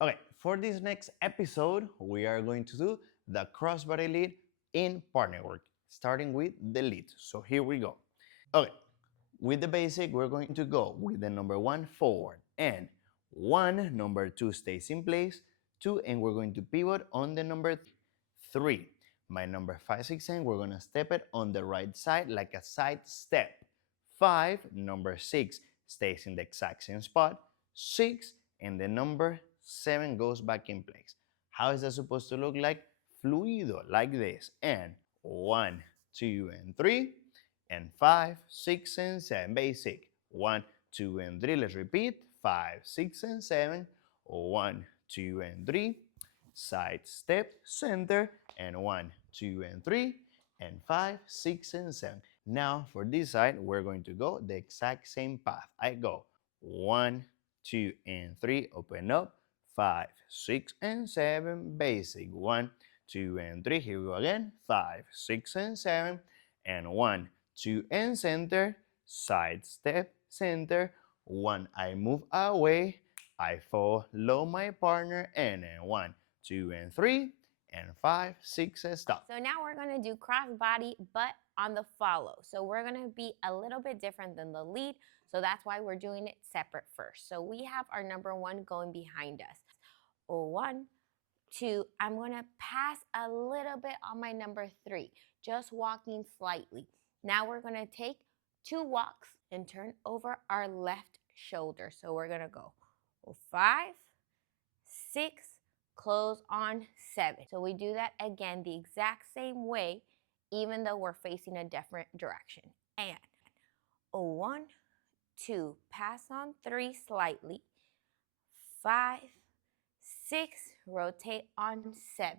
Okay, for this next episode, we are going to do the crossbody lead in partner work, starting with the lead. So here we go. Okay, with the basic, we're going to go with the number 1 forward and 1, number 2 stays in place, 2, and we're going to pivot on the number 3. My number 5, 6, and we're going to step it on the right side like a side step. 5, number 6 stays in the exact same spot, 6, and the number 7 goes back in place. How is that supposed to look like? Fluido, like this. And 1, 2, and 3, and 5, 6, and 7. Basic. 1, 2, and 3. Let's repeat. 5, 6, and 7. 1, 2, and 3. Side step, center, and 1, 2, and 3, and 5, 6, and 7. Now for this side, we're going to go the exact same path. I go 1, 2, and 3, open up, 5, 6, and 7, basic. 1, 2, and 3, here we go again, 5, 6, and 7, and 1, 2, and center, side step, center, 1, I move away, I follow my partner, and then 1, 2, and 3, and 5, 6, and stop. So now we're going to do cross body, but on the follow. So we're going to be a little bit different than the lead. So that's why we're doing it separate first. So we have our number 1 going behind us. 1, 2, I'm going to pass a little bit on my number 3, just walking slightly. Now we're going to take 2 walks and turn over our left shoulder. So we're going to go 5, 6, close on 7. So we do that again the exact same way, even though we're facing a different direction. And 1, 2, pass on 3 slightly, 5, 6, rotate on 7.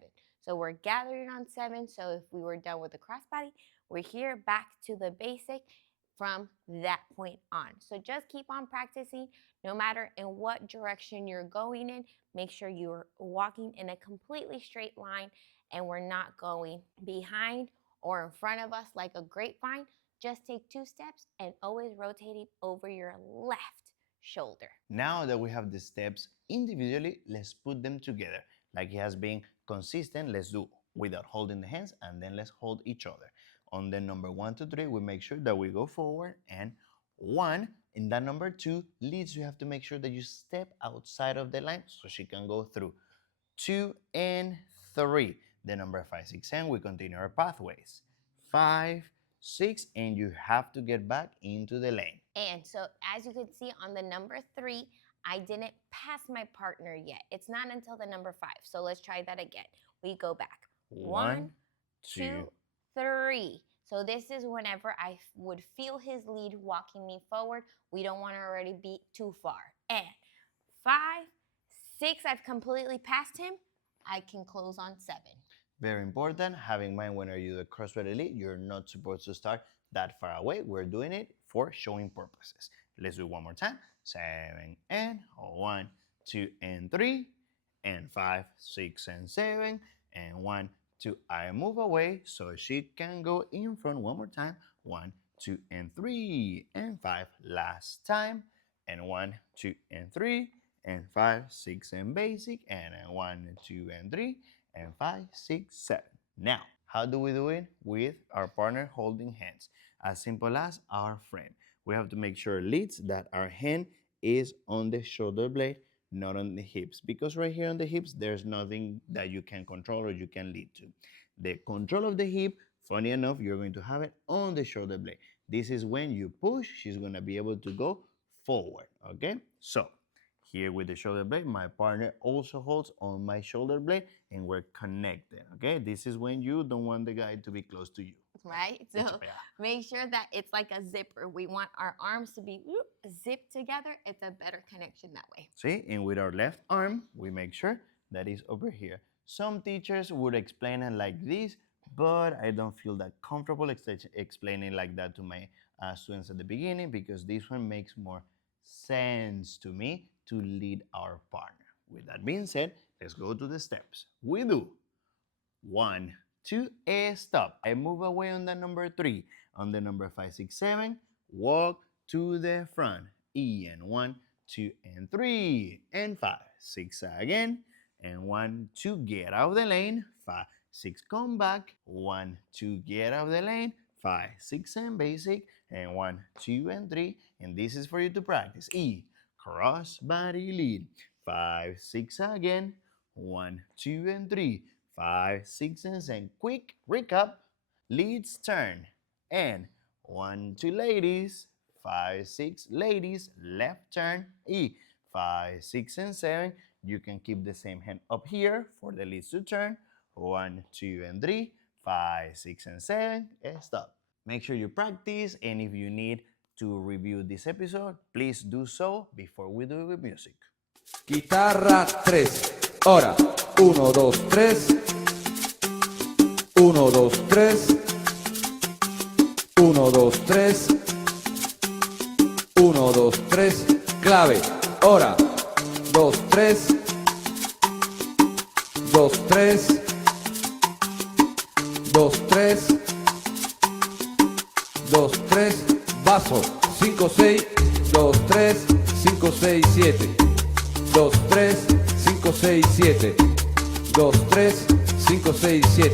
So we're gathering on 7. So if we were done with the crossbody, we're here back to the basic from that point on. So just keep on practicing no matter in what direction you're going in. Make sure you're walking in a completely straight line and we're not going behind or in front of us like a grapevine. Just take 2 steps and always rotating over your left shoulder. Now that we have the steps individually, let's put them together. Like it has been consistent, let's do without holding the hands, and then let's hold each other. On the number 1 to 3, we make sure that we go forward, and 1, in that number 2 leads, you have to make sure that you step outside of the line so she can go through. 2 and 3, the number 5, 6, and we continue our pathways. 5, 6, and you have to get back into the lane. And so as you can see on the number 3, I didn't pass my partner yet. It's not until the number 5. So let's try that again. We go back. 1, 2, 3. So this is whenever I would feel his lead walking me forward. We don't want to already be too far. And 5, 6, I've completely passed him. I can close on 7. Very important, have in mind when you do the crossbody lead, you're not supposed to start that far away. We're doing it for showing purposes. Let's do it one more time. 7 and 1, 2 and 3, and 5, 6 and 7, and 1, 2. I move away so she can go in front one more time. 1, 2 and 3, and 5. Last time. And 1, 2 and 3, and 5, 6 and basic, and 1, 2 and 3, and 5, 6, 7. Now, how do we do it? With our partner holding hands. As simple as our friend. We have to make sure leads that our hand is on the shoulder blade, not on the hips. Because right here on the hips, there's nothing that you can control or you can lead to. The control of the hip, funny enough, you're going to have it on the shoulder blade. This is when you push, she's going to be able to go forward, okay? So, here with the shoulder blade, my partner also holds on my shoulder blade and we're connected, okay? This is when you don't want the guy to be close to you. Right? So make sure that it's like a zipper. We want our arms to be zipped together. It's a better connection that way. See, and with our left arm, we make sure that is over here. Some teachers would explain it like this, but I don't feel that comfortable explaining like that to my students at the beginning because this one makes more sense to me to lead our partner. With that being said, let's go to the steps. We do 1, 2, stop. I move away on the number 3. On the number 5, 6, 7, walk to the front. E and 1, 2, and 3, and 5, 6 again, and 1, 2, get out of the lane, 5, 6, come back, 1, 2, get out of the lane, 5, 6, and basic, and 1, 2, and 3, and this is for you to practice. E, cross body lead, 5, 6 again, 1, 2, and 3, 5, 6, and 7. Quick recap, leads turn, and 1, 2 ladies, 5, 6 ladies, left turn, E, 5, 6, and 7. You can keep the same hand up here for the leads to turn, 1, 2, and 3, 5, 6, and 7, and stop. Make sure you practice, and if you need to review this episode, please do so before we do it with music. Chitarra 3, ora 1, 2, 3, 1, 2, 3, 1, 2, 3, 1, 2, 3, clave, ora 2, 3, 2, 3, 2, 3, 2, 3, vaso, 5, 6, 2, 3, 5, 6, 7, 2, 3, 5, 6, 7, 2, 3, 5, 6, 7,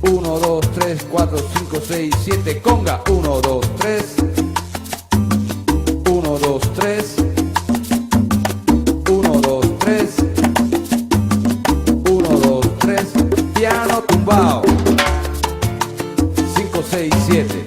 1, 2, 3, 4, 5, 6, 7, conga, 1, 2, 3, 1, 2, 3, 1, 2, 3, 1, 2, 3, piano tumbao, 5, 6, 7,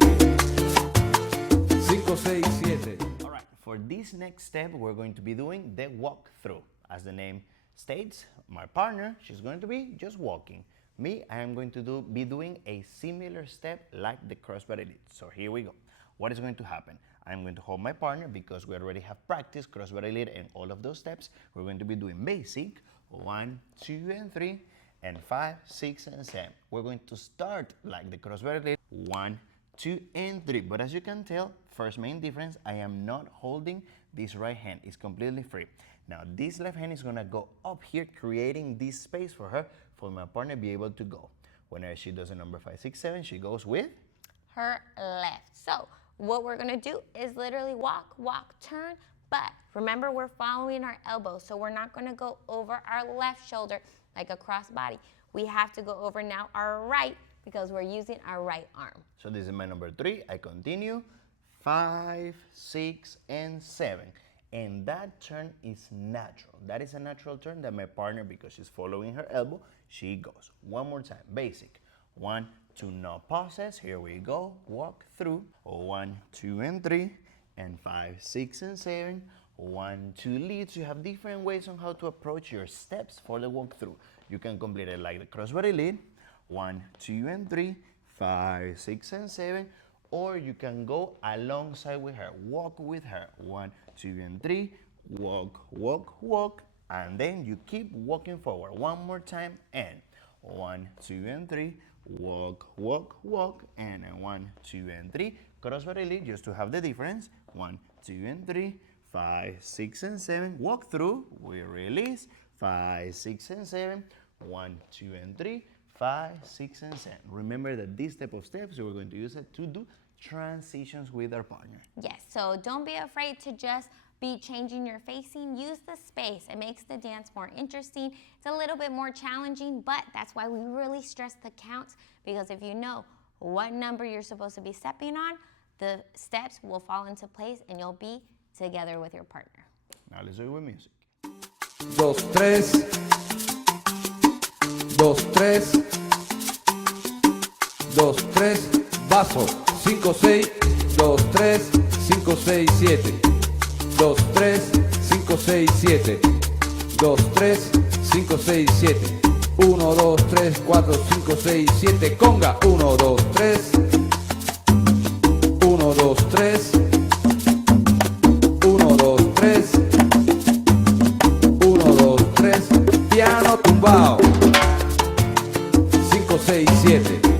5, 6, 7. All right, for this next step, we're going to be doing the walkthrough. As the name states, my partner, she's going to be just walking. Me, I am going to be doing a similar step like the crossbody lead. So here we go. What is going to happen? I'm going to hold my partner because we already have practiced crossbody lead and all of those steps. We're going to be doing basic, 1, 2, and 3, and 5, 6, and 7. We're going to start like the crossbody lead, 1, 2, and 3. But as you can tell, first main difference, I am not holding this right hand. It's completely free. Now this left hand is gonna go up here, creating this space for her, for my partner to be able to go. Whenever she does a number 5, 6, 7, she goes with her left. So what we're gonna do is literally walk, walk, turn, but remember we're following our elbow, so we're not gonna go over our left shoulder like a cross body. We have to go over now our right because we're using our right arm. So this is my number 3. I continue, 5, 6, and 7. And that turn is natural. That is a natural turn that my partner, because she's following her elbow, she goes. One more time, basic. 1, 2, no pauses. Here we go. Walk through. 1, 2, and 3, and 5, 6, and 7. 1, 2 leads. You have different ways on how to approach your steps for the walkthrough. You can complete it like the crossbody lead. 1, 2, and 3, 5, 6, and 7. Or you can go alongside with her, walk with her, 1, 2, and 3, walk, walk, walk, and then you keep walking forward. One more time, and 1, 2, and 3, walk, walk, walk, and 1, 2, and 3, crossbody lead, just to have the difference, 1, 2, and 3, 5, 6, and 7, walk through, we release, 5, 6, and 7, 1, 2, and 3, 5, 6, and 7. Remember that this type of steps, we're going to use it to do transitions with our partner. Yes, so don't be afraid to just be changing your facing. Use the space. It makes the dance more interesting. It's a little bit more challenging, but that's why we really stress the counts, because if you know what number you're supposed to be stepping on, the steps will fall into place and you'll be together with your partner. Now let's do it with music. 2, 3, 2, 3, 2, 3, vaso, 5, 6, 2, 3, 5, 6, 7, 2, 3, 5, 6, 7, 2, 3, 5, 6, 7, 1, 2, 3, 4, 5, 6, 7, conga, 1, 2, 3, 1, 2, 3, 1, 2, 3, 1, 2, 3, piano tumbao, 5, 6, 7.